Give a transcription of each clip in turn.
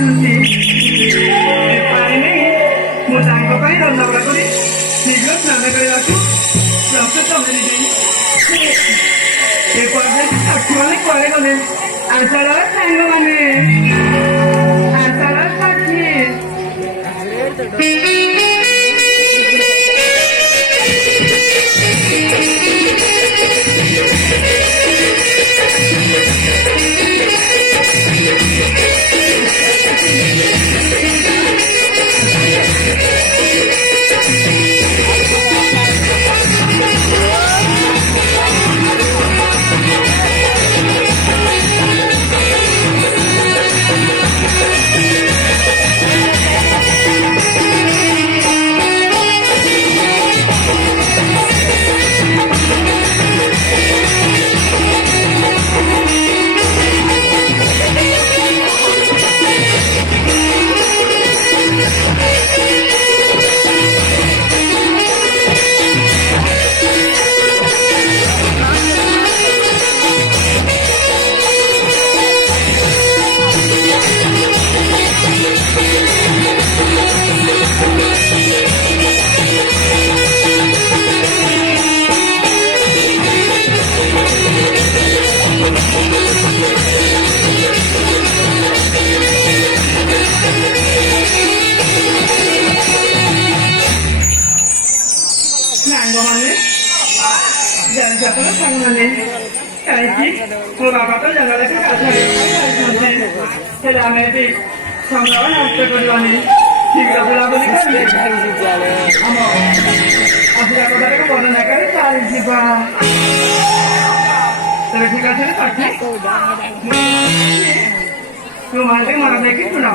ଶୁଣୁଛି ପାଣି ମୁଁ ତାଙ୍କ ପାଇଁ ରନ୍ଧାବଢ଼ା କରି ଶୀଘ୍ର ସ୍ନାନ କରିବାକୁ ପ୍ରସ୍ତୁତ ହେଲି। ଏ ପର୍ଯ୍ୟନ୍ତ ସାକ୍ଷୀମାନେ କୁଆଡ଼େ ଗଲେ? ଆଷାଢ଼ ସାଙ୍ଗମାନେ, ଆଷାଢ଼ ସାକ୍ଷୀ। ସାଙ୍ଗମାନେ କାହିଁକି ମୋ ବାବା ତ ଜଙ୍ଗଲକୁ ଗାଧୋଇଛନ୍ତି, ହେଲେ ଆମେ ଏଠି ସମୟ ନଷ୍ଟ କରିବାନି, ଶୀଘ୍ର ବୁଲାବୁଲି କରି ଆମ ଆସିବା କଥାଟାକୁ ବର୍ଣ୍ଣନା କରି ଚାଲିଯିବା। ତେବେ ଠିକ ଅଛି ସାକ୍ଷୀ, ତୁ ମାନେ ମନ ଦେଇକି ଶୁଣ।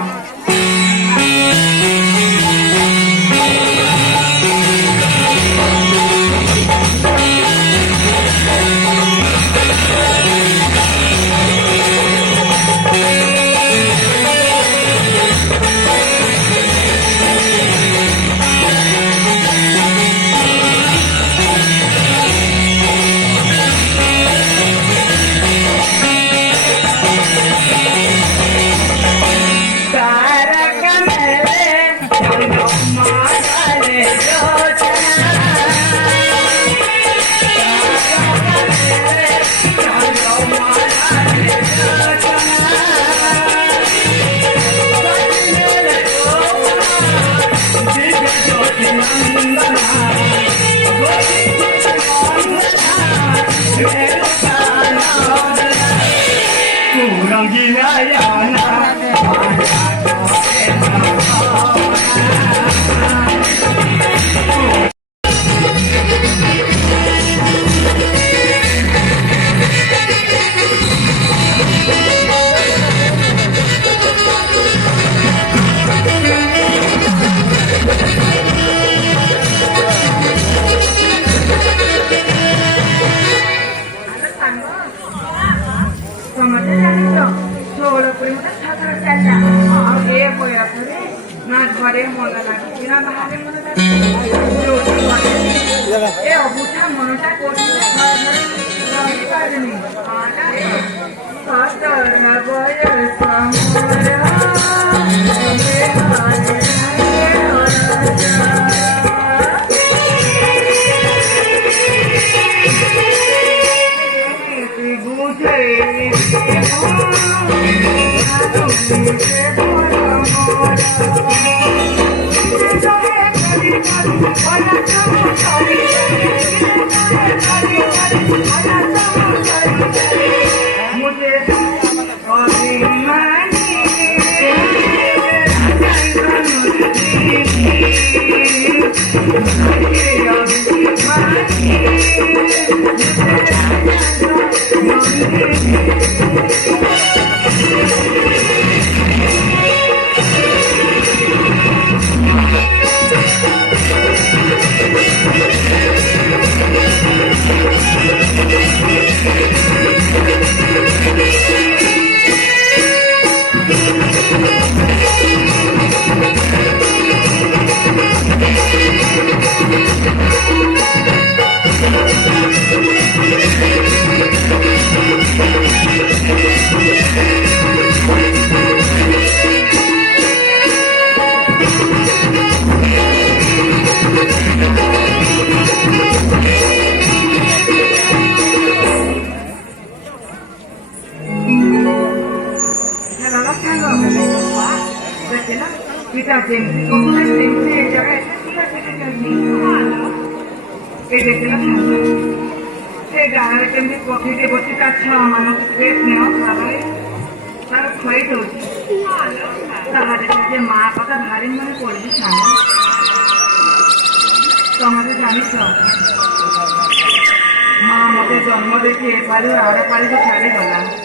ঘরে মনে লাগছে না, বাহারে মনে লাগছে অবুঝা মনটা করছে পারেনি বুঝে ଅଛି ନା ପିତା ଯେମିତି କହୁଥିଲେ ସେମିତି ଏ ଜାଗା ଏତେ ସୁନ୍ଦର ଦେଖିଛନ୍ତି ଏ ଦେଖିଲା ସେ ଗାଁରେ କେମିତି ପକ୍ଷୀଟେ ବସି ତା ଛୁଆମାନଙ୍କୁ ସେ ସ୍ନେହ ଭାବରେ ତାର ଖୁଆଇ ଦଉଛି ତାହା ଦେଖିଲା ଯେ ମା କଥା ଭାରି ମନେ ପଡିଛି ସାଙ୍ଗ ତମେ ଜାଣିଛ ମା ମତେ ଜନ୍ମ ଦେଇକି ଏପାଳିରୁ ଆର ପାଳିକୁ ଛାଡ଼ିଗଲା